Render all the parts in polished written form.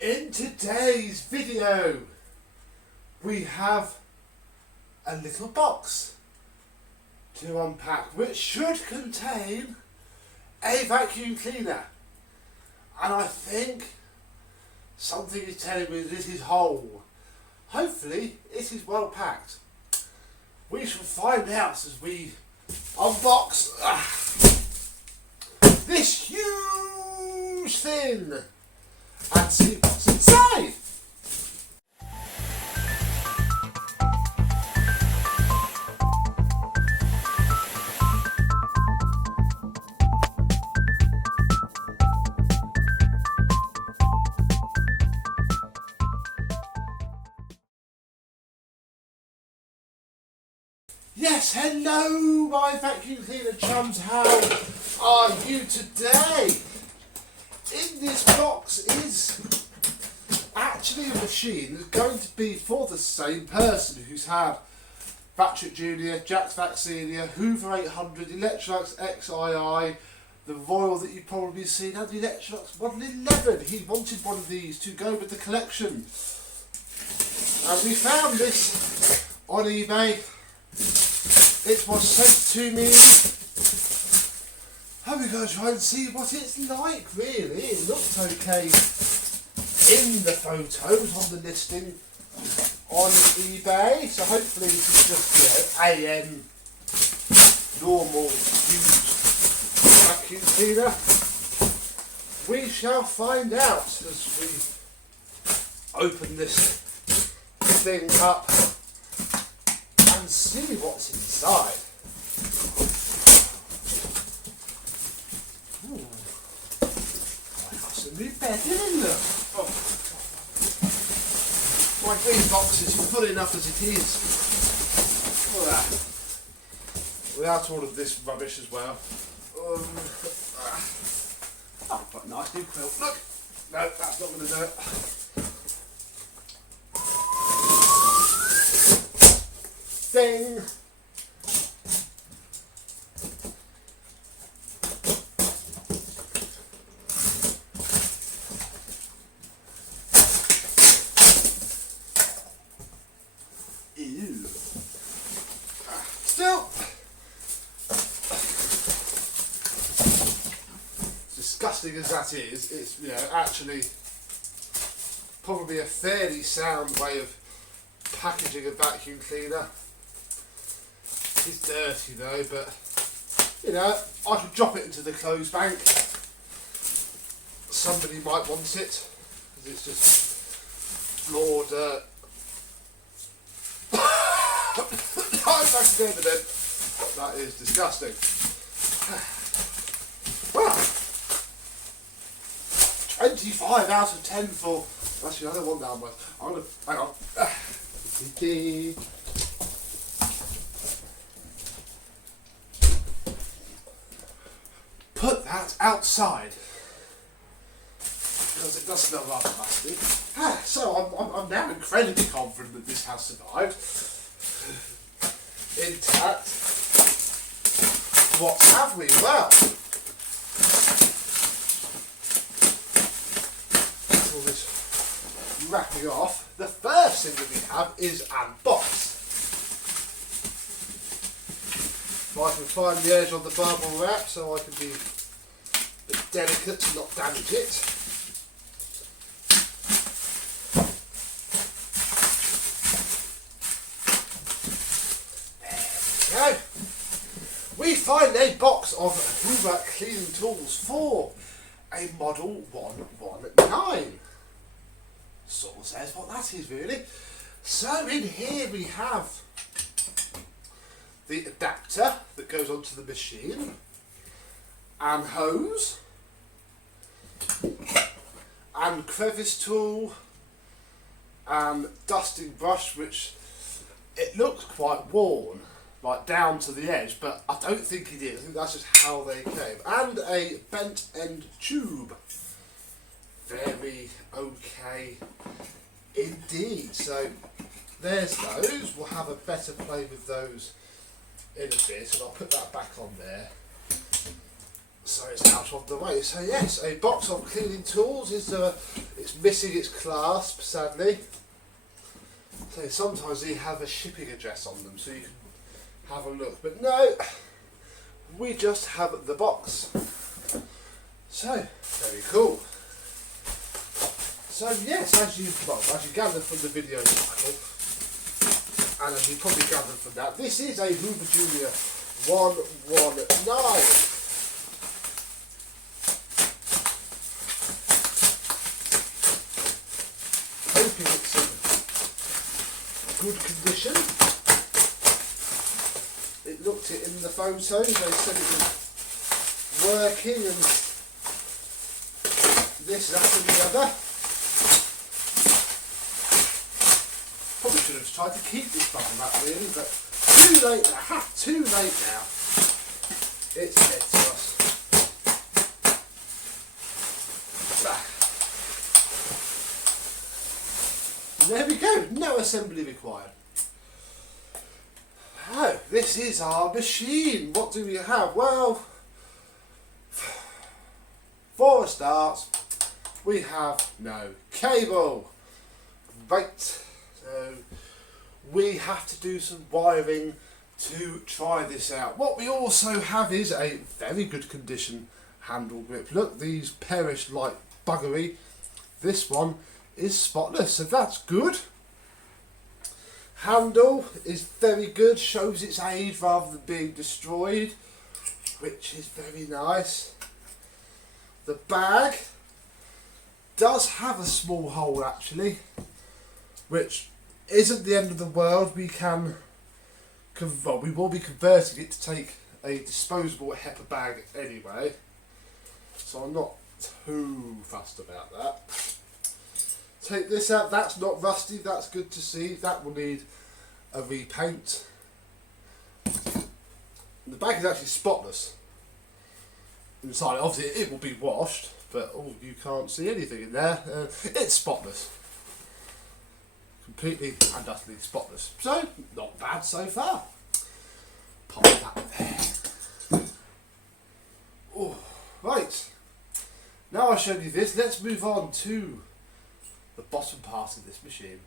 In today's video, we have a little box to unpack which should contain a vacuum cleaner. And I think something is telling me that it is whole. Hopefully it is well packed. We shall find out as we unbox this huge thing and see what's inside. Yes, hello my vacuum cleaner chums, how are you today? In this box is actually a machine that's going to be for the same person who's had Hoover Junior, Jack's Vaccinia, Hoover 800, Electrolux XII, the Royal that you've probably seen, and the Electrolux 111. He wanted one of these to go with the collection. And we found this on eBay. It was sent to me. And we're going to try and see what it's like, really. It looked okay in the photos on the listing on eBay. So hopefully this is just, AM normal used vacuum cleaner. We shall find out as we open this thing up and see what's inside. Ooh. I have some new bedding in them. Oh. Like these boxes, full enough as it is. Look at that. Without all of this rubbish as well. Oh, but nice new quilt. Look! No, that's not going to do it. Thing. Ew. Still, disgusting as that is, it's actually probably a fairly sound way of packaging a vacuum cleaner. It's dirty though, but I could drop it into the clothes bank. Somebody might want it because it's just floor dirt. I'm back again with them. That is disgusting. Well, 25 out of 10 for. Actually, I don't want that much. I'm gonna hang on. Put that outside because it does smell rather musty. So I'm now incredibly confident that this has survived intact. What have we? Well, all this wrapping off. The first thing that we have is a box. If I can find the edge on the bubble wrap so I can be a bit delicate to not damage it. There we go. We find a box of Hoover cleaning tools for a model 119. Sort of says what that is really. So in here we have the adapter that goes onto the machine, and hose, and crevice tool, and dusting brush, which it looks quite worn, like down to the edge, but I don't think it is. I think that's just how they came. And a bent end tube. Very okay indeed. So there's those. We'll have a better play with those in a bit, and I'll put that back on there. so it's out of the way. So yes, a box of cleaning tools is it's missing its clasp, sadly. So sometimes they have a shipping address on them, so you can have a look. But no, we just have the box. So very cool. So yes, as you gathered from the video title, and as you probably gathered from that, this is a Hoover Junior 119. Hoping it's in good condition. It looked it in the photos, they said it was working and this, that and the other. Probably should have tried to keep this bubble wrap really, but too late now, too late now. It's dead to us. There we go, no assembly required. Oh, this is our machine. What do we have? Well, for a start, we have no cable. Right, so we have to do some wiring to try this out. What we also have is a very good condition handle grip. Look, these perish like buggery. This one is spotless, so that's good. Handle is very good, shows its age rather than being destroyed, which is very nice. The bag does have a small hole actually, which isn't the end of the world. We can, we will be converting it to take a disposable HEPA bag anyway, so I'm not too fussed about that. Take this out, that's not rusty, that's good to see. That will need a repaint. The bag is actually spotless inside. Obviously it will be washed, but oh, you can't see anything in there. It's spotless. Completely and utterly spotless. So, not bad so far. Pop that there. Oh, right. Now I've shown you this, let's move on to the bottom part of this machine,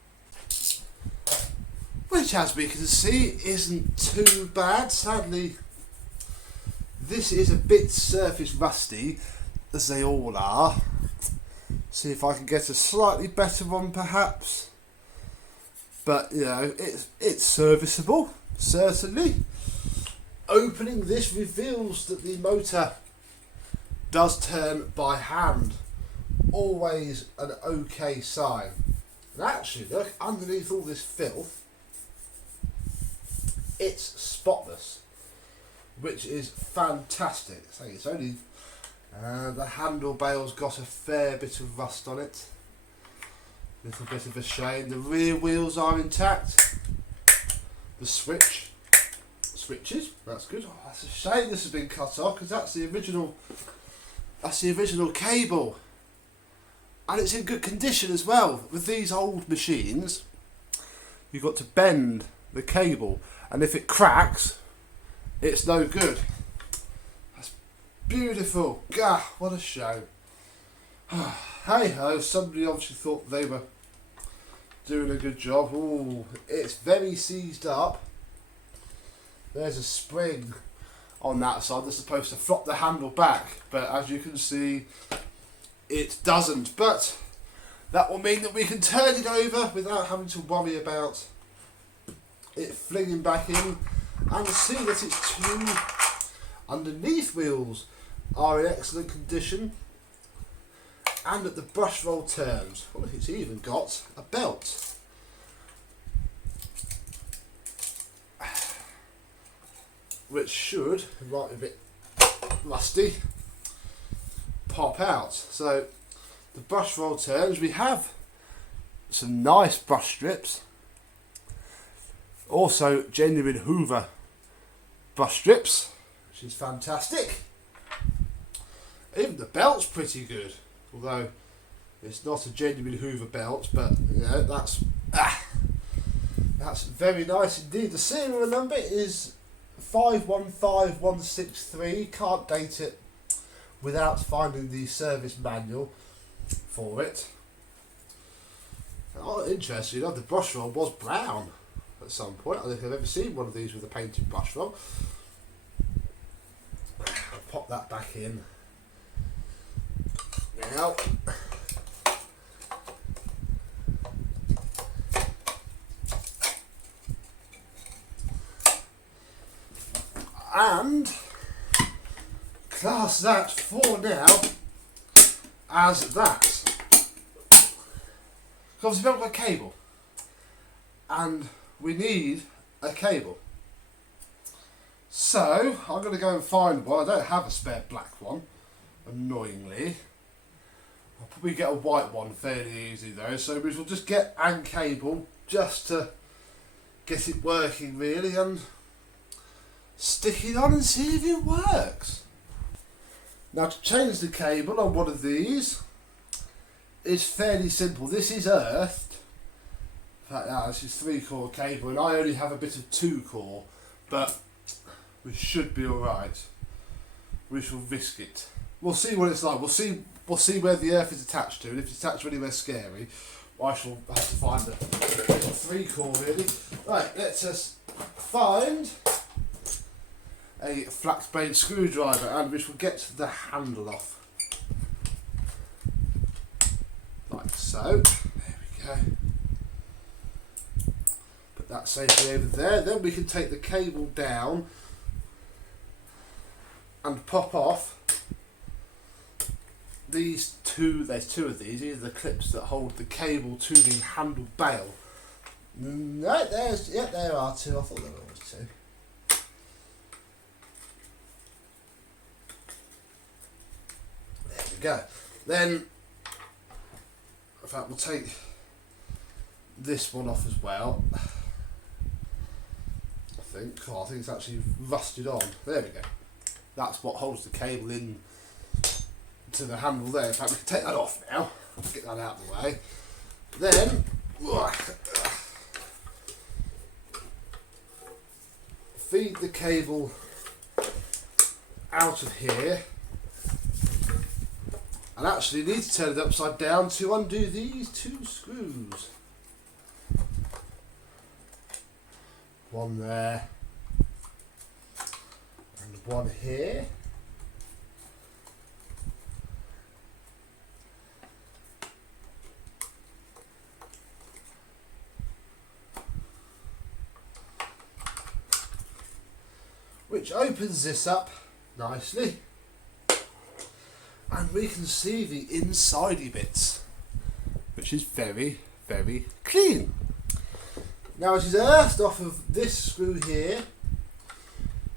which as we can see isn't too bad. Sadly this is a bit surface rusty, as they all are. See if I can get a slightly better one perhaps, but you know, it's serviceable, certainly. Opening this reveals that the motor does turn by hand. Always an okay sign. And actually look, underneath all this filth, it's spotless, which is fantastic. So it's only the handle bail's got a fair bit of rust on it. Little bit of a shame. The rear wheels are intact. The switches, that's good. Oh, that's a shame this has been cut off, because that's the original cable. And it's in good condition as well. With these old machines, you've got to bend the cable, and if it cracks, it's no good. That's beautiful. Gah, what a show. Hey ho, somebody obviously thought they were doing a good job. Ooh, it's very seized up. There's a spring on that side that's supposed to flop the handle back, but as you can see, it doesn't. But that will mean that we can turn it over without having to worry about it flinging back in, and see that its two underneath wheels are in excellent condition, and that the brush roll turns. Well, it's even got a belt. Which should, right a bit rusty, pop out. So the brush roll turns. We have some nice brush strips, also genuine Hoover brush strips, which is fantastic. Even the belt's pretty good, although it's not a genuine Hoover belt, but you know, that's very nice indeed. The serial number is 515163, can't date it without finding the service manual for it. Oh, interesting, the brush roll was brown at some point. I don't think I've ever seen one of these with a painted brush roll. I'll pop that back in now. And class that for now as that. Because we haven't got a cable, and we need a cable. So I'm going to go and find one. I don't have a spare black one, annoyingly. I'll probably get a white one fairly easy though. So we will just get a cable just to get it working really, and stick it on and see if it works. Now to change the cable on one of these is fairly simple. This is earthed. In fact, this is 3-core cable, and I only have a bit of 2-core, but we should be alright. We shall risk it. We'll see what it's like. We'll see where the earth is attached to, and if it's attached to anywhere scary, I shall have to find a 3-core really. Right, let's just find a flat blade screwdriver, and which will get the handle off. Like so. There we go. Put that safely over there. Then we can take the cable down and pop off these two. There's 2 of these. These are the clips that hold the cable to the handle bail. No, there are 2. I thought there were always 2. Go. Then, in fact, we'll take this one off as well. I think it's actually rusted on. There we go. That's what holds the cable in to the handle there. In fact, we can take that off now. Get that out of the way. Then, feed the cable out of here. And actually need to turn it upside down to undo these 2 screws. One there and one here. Which opens this up nicely. And we can see the insidey bits, which is very, very clean. Now it is earthed off of this screw here,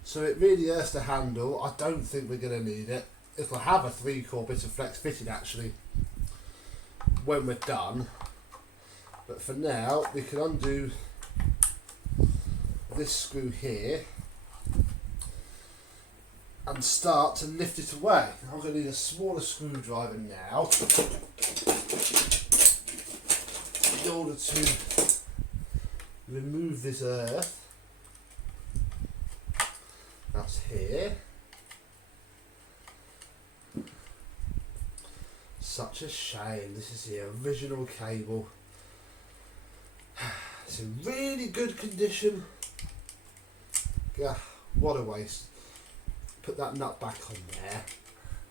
so it really earths the handle. I don't think we're going to need it. It'll have a 3-core bit of flex fitted actually when we're done. But for now, we can undo this screw here and start to lift it away. I'm going to need a smaller screwdriver now in order to remove this earth. That's here. Such a shame. This is the original cable. It's in really good condition. Yeah, what a waste. Put that nut back on there,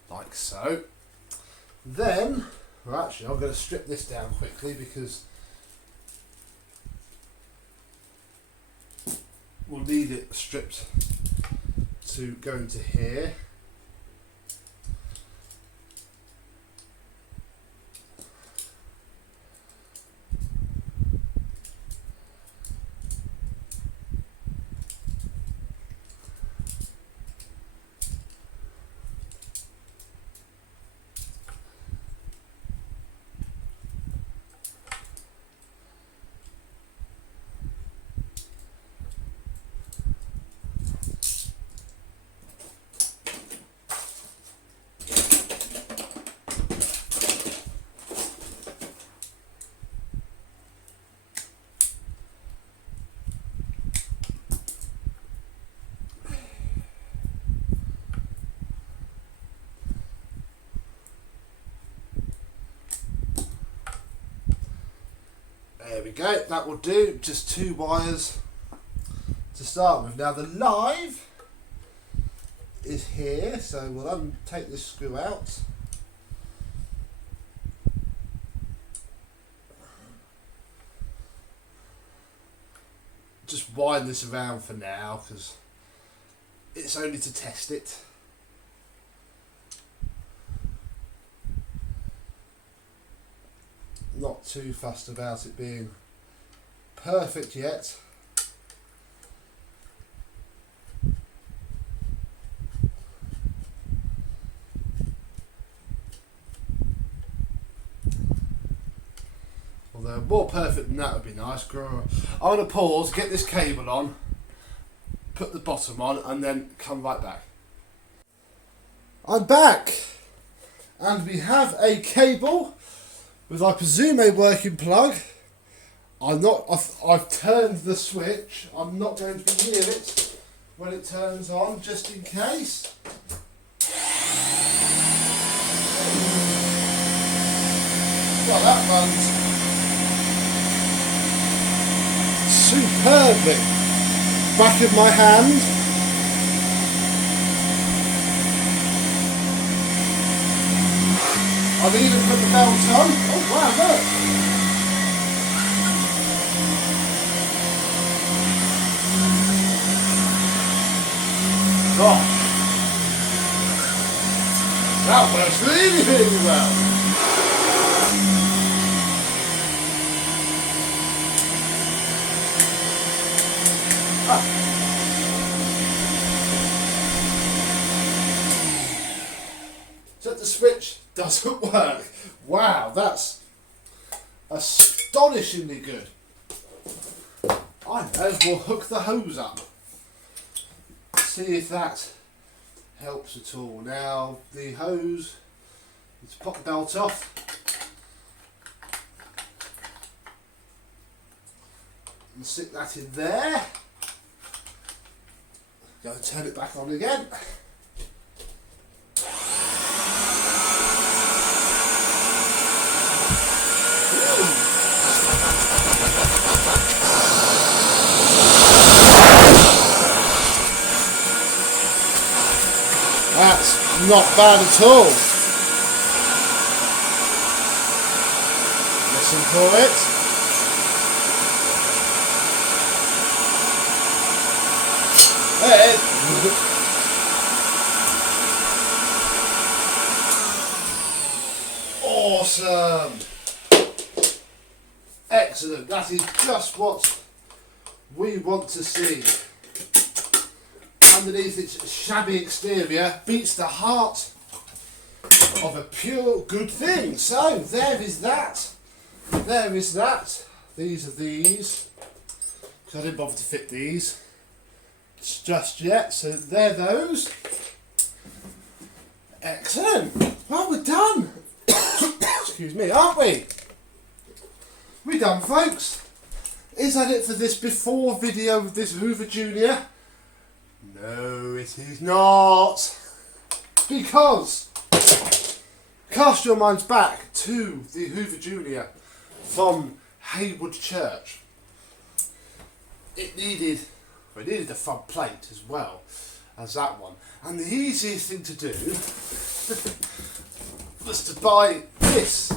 like so. Then, well actually I'm going to strip this down quickly because we'll need it stripped to go into here. There we go, that will do. Just 2 wires to start with. Now the live is here, so we'll take this screw out. Just wind this around for now because it's only to test it. Not too fussed about it being perfect yet. Although more perfect than that would be nice. I'm going to pause, get this cable on, put the bottom on, and then come right back. I'm back, and we have a cable with, I presume, a working plug. I've turned the switch. I'm not going to be near it when it turns on, just in case. Well, that runs superbly. Back of my hand. I've even put the belt on. Oh wow, look. Gosh. That works really, really well. So the switch doesn't work. Wow, that's astonishingly good. I know, we'll hook the hose up. See if that helps at all. Now the hose, let's pop the belt off. And stick that in there. Go and turn it back on again. That's not bad at all. Listen for it. There it is. Awesome. Excellent. That is just what we want to see. Underneath its shabby exterior beats the heart of a pure good thing. So there is that. There is that. These are these. So I didn't bother to fit these just yet. So they're those. Excellent. Well, we're done. Excuse me, aren't we? We're done, folks. Is that it for this before video of this Hoover Junior? No, it is not. Because cast your minds back to the Hoover Junior from Haywood Church. It needed a front plate as well as that one. And the easiest thing to do was to buy this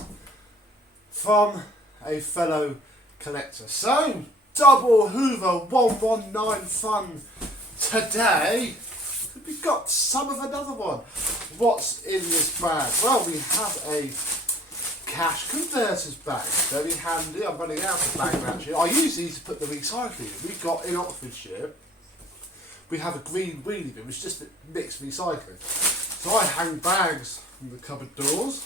from a fellow collector. So, double Hoover 119 fun today. We've got some of another one. What's in this bag? Well, we have a cash converters bag. Very handy. I'm running out of bags actually. I use these to put the recycling in. We've got in Oxfordshire, we have a green wheelie bin, which is just mixed recycling. So I hang bags from the cupboard doors.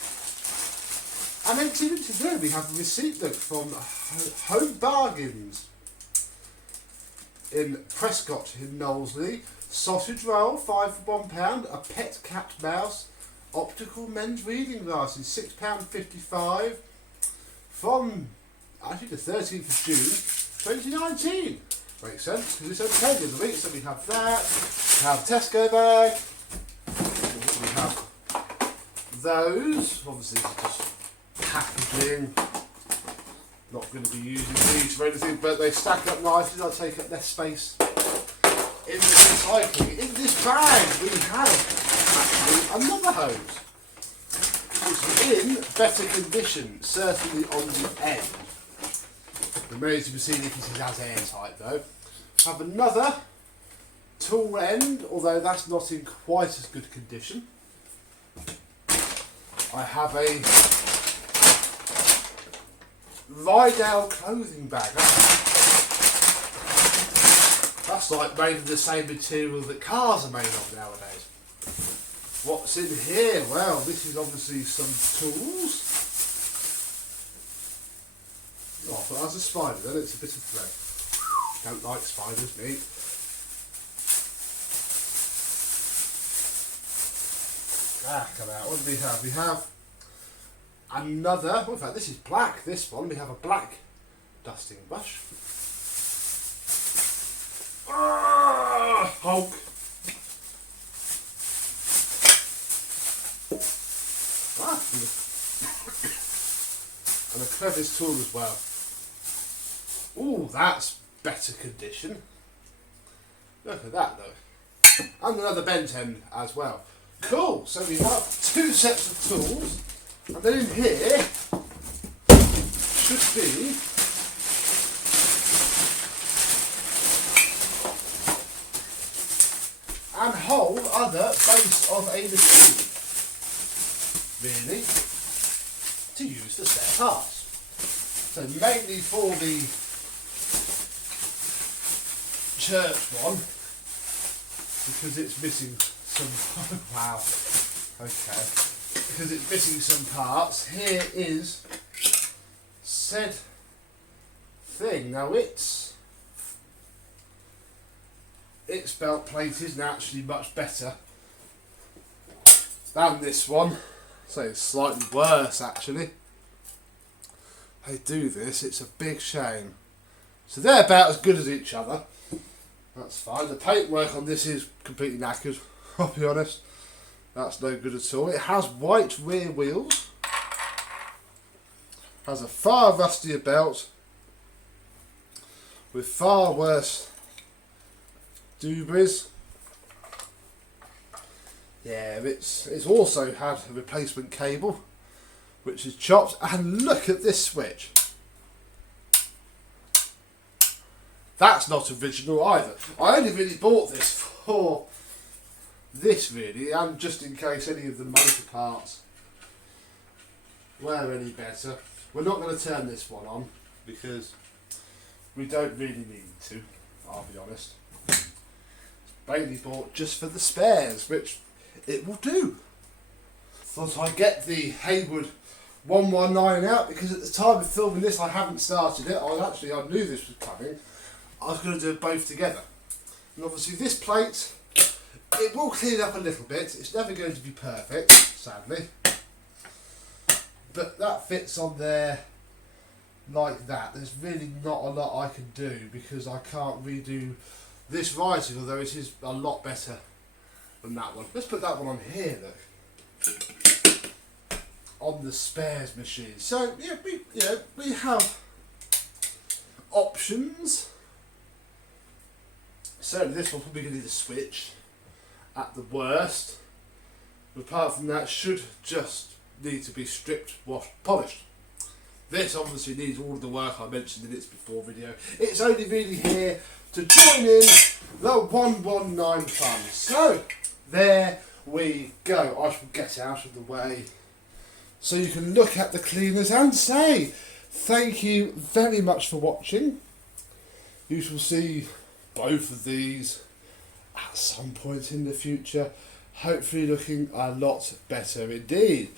And then into there we have a receipt note from Home Bargains in Prescott in Knowsley. Sausage roll, 5 for £1, a pet cat mouse, optical men's reading glasses, £6.55 from actually the 13th of June 2019. Makes sense, because it's only 10 of the week, so we have that, we have Tesco bag, we have those, obviously it's just packaging, Not going to be using these for anything, but they stack up nicely. They'll take up less space in the recycling. In this bag we have actually another hose. It's in better condition, certainly on the end. Remains to be seen if this is as airtight though. Have another tool end, although that's not in quite as good condition. I have a Rydell clothing bag. That's like made of the same material that cars are made of nowadays. What's in here? Well, this is obviously some tools. Oh, I thought that was a spider then, it's a bit of thread. Don't like spiders, me. Come out. What do we have? We have another, well, in fact this is black, this one. We have a black dusting brush. Hulk. And a crevice tool as well. Ooh, that's better condition. Look at that though. And another bent end as well. Cool, so we have two sets of tools, and then in here should be a whole other base of a machine, really, to use the spare parts. So mainly for the church one, because it's missing some, wow, okay, because it's missing some parts. Here is said thing. Now its belt plate is naturally much better than this one, so it's slightly worse actually. They do this, it's a big shame. So they're about as good as each other. That's fine. The paintwork on this is completely knackered, I'll be honest. That's no good at all. It has white rear wheels. Has a far rustier belt with far worse doobies. Yeah, it's also had a replacement cable which is chopped, and look at this switch. That's not original either. I only really bought this for this really, and just in case any of the motor parts were any better. We're not going to turn this one on because we don't really need to, I'll be honest. It's mainly bought just for the spares, which it will do. Thought I'd get the Hayward 119 out because at the time of filming this I haven't started it. I knew this was coming. I was going to do both together. And obviously this plate, it will clean up a little bit. It's never going to be perfect, sadly. But that fits on there like that. There's really not a lot I can do because I can't redo this writing, although it is a lot better than that one. Let's put that one on here, look. On the spares machine. So yeah, we have options. Certainly this one's probably going to need a switch at the worst. But apart from that, should just need to be stripped, washed, polished. This obviously needs all of the work I mentioned in its before video. It's only really here to join in the 119 fun. So there we go. I shall get out of the way so you can look at the cleaners and say thank you very much for watching. You shall see both of these at some point in the future, hopefully looking a lot better indeed.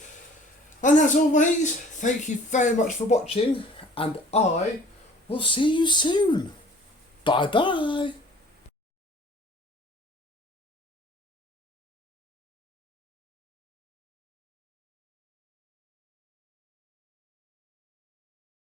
And as always, thank you very much for watching, and I will see you soon. Bye bye.